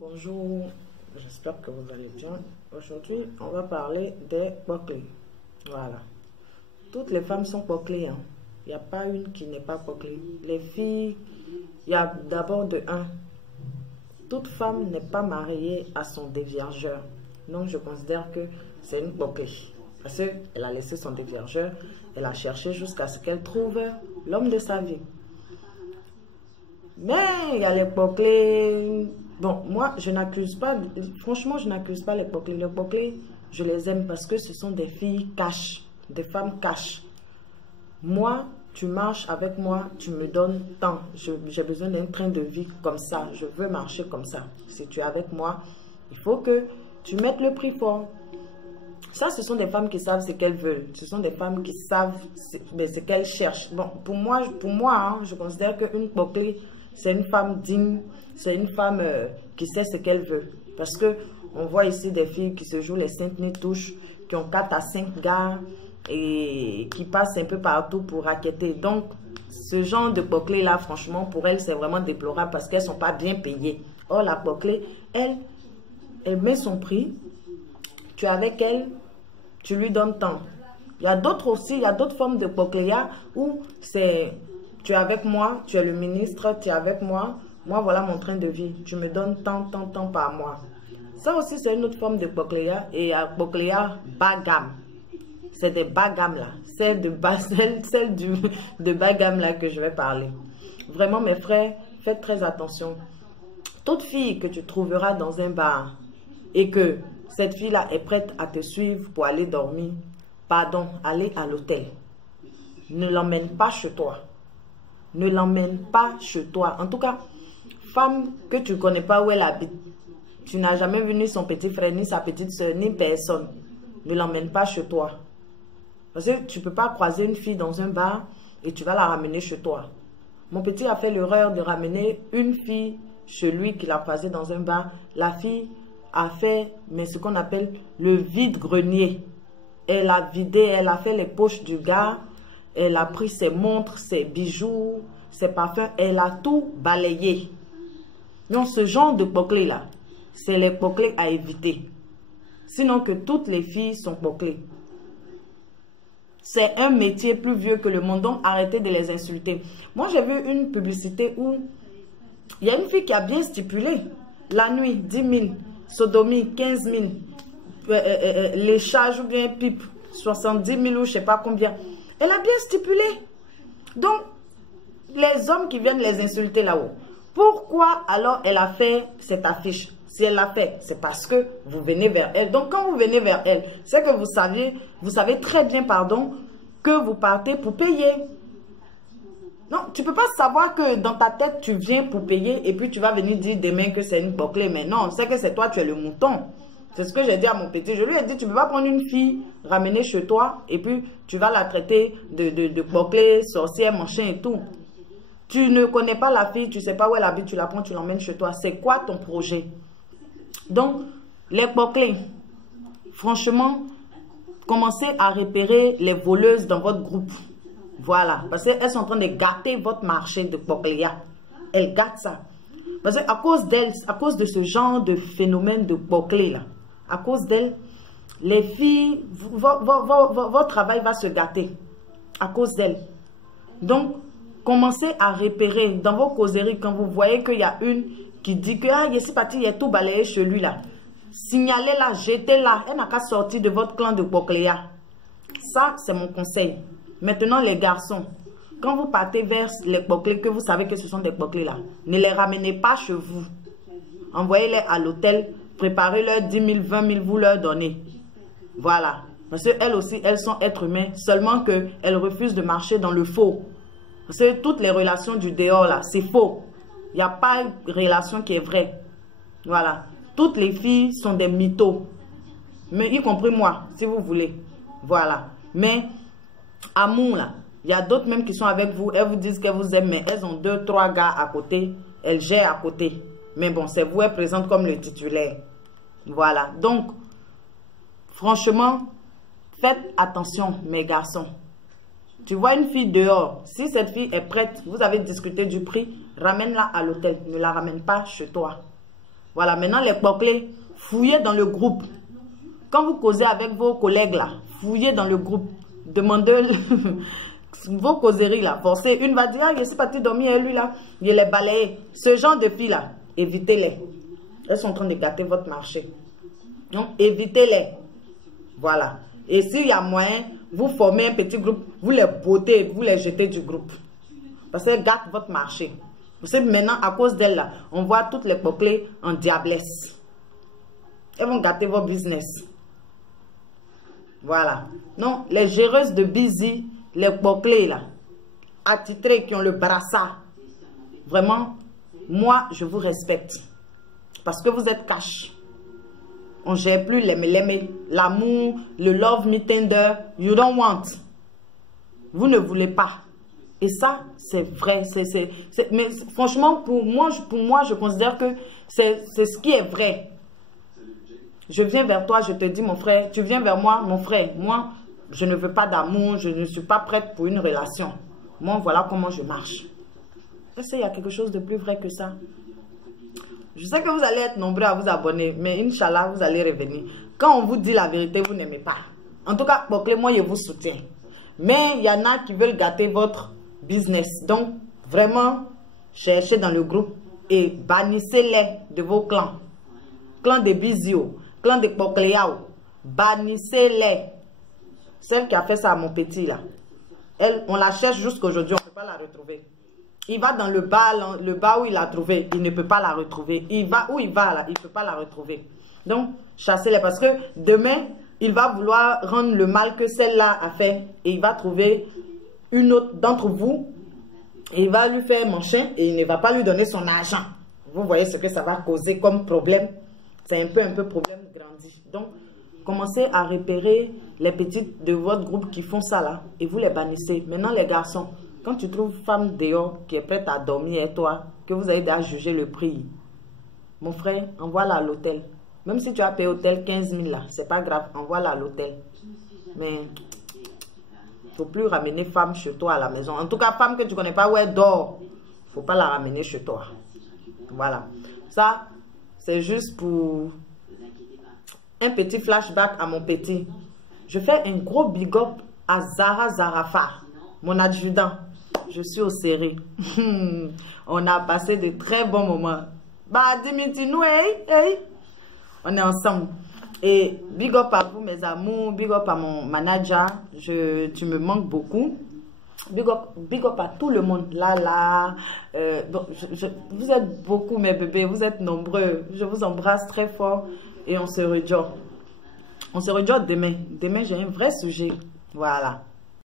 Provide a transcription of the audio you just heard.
Bonjour, j'espère que vous allez bien. Aujourd'hui, on va parler des bouclés. Voilà. Toutes les femmes sont bouclées. Hein. Il n'y a pas une qui n'est pas bouclée. Les filles, il y a d'abord de un. Toute femme n'est pas mariée à son déviergeur. Donc, je considère que c'est une bouclée. Parce qu'elle a laissé son déviergeur, elle a cherché jusqu'à ce qu'elle trouve l'homme de sa vie. Mais il y a les bouclés. Bon, moi, je n'accuse pas, franchement, je n'accuse pas les bouclés. Les bouclés, je les aime parce que ce sont des filles cash, des femmes cash. Moi, tu marches avec moi, tu me donnes tant. J'ai besoin d'un train de vie comme ça. Je veux marcher comme ça. Si tu es avec moi, il faut que tu mettes le prix fort. Ça, ce sont des femmes qui savent ce qu'elles veulent. Ce sont des femmes qui savent ce qu'elles cherchent. Bon, pour moi hein, je considère qu'une bouclée, c'est une femme digne, c'est une femme qui sait ce qu'elle veut. Parce que on voit ici des filles qui se jouent les saintes nitouches, qui ont 4 à 5 gars et qui passent un peu partout pour raqueter. Donc, ce genre de bouclée là, franchement, pour elles, c'est vraiment déplorable parce qu'elles ne sont pas bien payées. Or, la bouclée, elle met son prix. Tu es avec elle, tu lui donnes tant. Il y a d'autres aussi, il y a d'autres formes de boucléa où c'est tu es avec moi, tu es le ministre, tu es avec moi, moi voilà mon train de vie, tu me donnes tant par mois. Ça aussi c'est une autre forme de boucléa et il y a boucléa bas gamme. C'est des bas gamme là, celle de bas gamme là que je vais parler. Vraiment mes frères, faites très attention. Toute fille que tu trouveras dans un bar et que cette fille-là est prête à te suivre pour aller dormir, pardon, aller à l'hôtel. Ne l'emmène pas chez toi. Ne l'emmène pas chez toi. En tout cas, femme que tu ne connais pas où elle habite, tu n'as jamais vu ni son petit frère, ni sa petite soeur, ni personne. Ne l'emmène pas chez toi. Parce que tu ne peux pas croiser une fille dans un bar et tu vas la ramener chez toi. Mon petit a fait l'erreur de ramener une fille chez lui qu'il a croisée dans un bar. La fille a fait ce qu'on appelle le vide-grenier. Elle a vidé, elle a fait les poches du gars, elle a pris ses montres, ses bijoux, ses parfums, elle a tout balayé. Donc ce genre de bouclés là, c'est les bouclés à éviter. Sinon que toutes les filles sont bouclées. C'est un métier plus vieux que le monde, donc arrêtez de les insulter. Moi j'ai vu une publicité où il y a une fille qui a bien stipulé la nuit 10 000. Sodomie, 15 000. Les charges ou bien pipe, 70 000 ou je ne sais pas combien. Elle a bien stipulé. Donc, les hommes qui viennent les insulter là-haut, pourquoi alors elle a fait cette affiche? Si elle l'a fait, c'est parce que vous venez vers elle. Donc, quand vous venez vers elle, c'est que vous savez très bien, pardon, que vous partez pour payer. Non, tu ne peux pas savoir que dans ta tête, tu viens pour payer et puis tu vas venir dire demain que c'est une bouclée. Mais non, c'est que c'est toi, tu es le mouton. C'est ce que j'ai dit à mon petit. Je lui ai dit, tu ne peux pas prendre une fille, ramener chez toi et puis tu vas la traiter de bouclée, sorcière, machin et tout. Tu ne connais pas la fille, tu ne sais pas où elle habite, tu la prends, tu l'emmènes chez toi. C'est quoi ton projet? Donc, les bouclés, franchement, commencez à repérer les voleuses dans votre groupe. Voilà, parce qu'elles sont en train de gâter votre marché de boucléa. Elles gâtent ça. Parce qu'à cause d'elles, à cause de ce genre de phénomène de bouclé là, à cause d'elles, les filles, votre travail va se gâter à cause d'elles. Donc, commencez à repérer dans vos causeries quand vous voyez qu'il y a une qui dit que ah, je suis parti, il y a tout balayé chez lui là. Signalez-la, jetez-la. Elle n'a qu'à sortir de votre clan de boucléa. Ça, c'est mon conseil. Maintenant, les garçons, quand vous partez vers les bouclés, que vous savez que ce sont des bouclés là, ne les ramenez pas chez vous. Envoyez-les à l'hôtel, préparez-leur 10 000, 20 000, vous leur donnez. Voilà. Parce qu'elles aussi, elles sont êtres humains, seulement qu'elles refusent de marcher dans le faux. Parce que toutes les relations du dehors là, c'est faux. Il n'y a pas une relation qui est vraie. Voilà. Toutes les filles sont des mythos. Mais y compris moi, si vous voulez. Voilà. Mais amour là, il y a d'autres même qui sont avec vous, elles vous disent qu'elles vous aiment, mais elles ont 2, 3 gars à côté, elles gèrent à côté. Mais bon, c'est vous, elles présentent comme le titulaire. Voilà. Donc, franchement, faites attention, mes garçons. Tu vois une fille dehors, si cette fille est prête, vous avez discuté du prix, ramène-la à l'hôtel, ne la ramène pas chez toi. Voilà, maintenant les clés, fouillez dans le groupe. Quand vous causez avec vos collègues là, fouillez dans le groupe. Demandez vos causeries là. Forcez. Une va dire, ah, je suis partie dormir et lui là, il les balaye. Ce genre de filles là, évitez-les. Elles sont en train de gâter votre marché. Donc, évitez-les. Voilà. Et s'il y a moyen, vous formez un petit groupe, vous les bottez, vous les jetez du groupe. Parce qu'elles gâtent votre marché. Vous savez, maintenant, à cause d'elles là, on voit toutes les clés en diablesse. Elles vont gâter vos business. Voilà. Non, les géreuses de busy, les clés là, attitrées qui ont le brassard. Vraiment, moi, je vous respecte. Parce que vous êtes cash. On ne gère plus l'amour, le love me tender. You don't want. Vous ne voulez pas. Et ça, c'est vrai. Mais franchement, pour moi, je considère que c'est ce qui est vrai. Je viens vers toi, je te dis, mon frère, tu viens vers moi, mon frère. Moi, je ne veux pas d'amour, je ne suis pas prête pour une relation. Moi, voilà comment je marche. Est-ce qu'il y a quelque chose de plus vrai que ça? Je sais que vous allez être nombreux à vous abonner, mais Inch'Allah, vous allez revenir. Quand on vous dit la vérité, vous n'aimez pas. En tout cas, pour que moi, je vous soutiens. Mais il y en a qui veulent gâter votre business. Donc, vraiment, cherchez dans le groupe et bannissez-les de vos clans. Clan de Bizio, clan de Pokleao. Bannissez-les. Celle qui a fait ça à mon petit, là. Elle, on la cherche jusqu'aujourd'hui, on ne peut pas la retrouver. Il va dans le bar où il l'a trouvé, il ne peut pas la retrouver. Il va où il va là, il ne peut pas la retrouver. Donc, chassez-les parce que demain, il va vouloir rendre le mal que celle-là a fait et il va trouver une autre d'entre vous et il va lui faire manchin et il ne va pas lui donner son argent. Vous voyez ce que ça va causer comme problème. C'est un peu problème grandi. Donc, commencez à repérer les petites de votre groupe qui font ça là et vous les bannissez. Maintenant, les garçons, quand tu trouves une femme dehors qui est prête à dormir et toi, que vous avez déjà jugé le prix, mon frère, envoie-la à l'hôtel. Même si tu as payé l'hôtel 15 000 là, c'est pas grave, envoie-la à l'hôtel. Mais il ne faut plus ramener femme chez toi à la maison. En tout cas, femme que tu ne connais pas où elle dort, il ne faut pas la ramener chez toi. Voilà. Ça, c'est juste pour un petit flashback à mon petit. Je fais un gros big up à Zara Zarafa, mon adjudant. Je suis au serré. On a passé de très bons moments. Bah, Dimitri, nous, hey. On est ensemble. Et big up à vous, mes amours. Big up à mon manager. Tu me manques beaucoup. Big up à tout le monde. Bon, vous êtes beaucoup, mes bébés. Vous êtes nombreux. Je vous embrasse très fort. Et on se rejoint. On se rejoint demain. Demain, j'ai un vrai sujet. Voilà.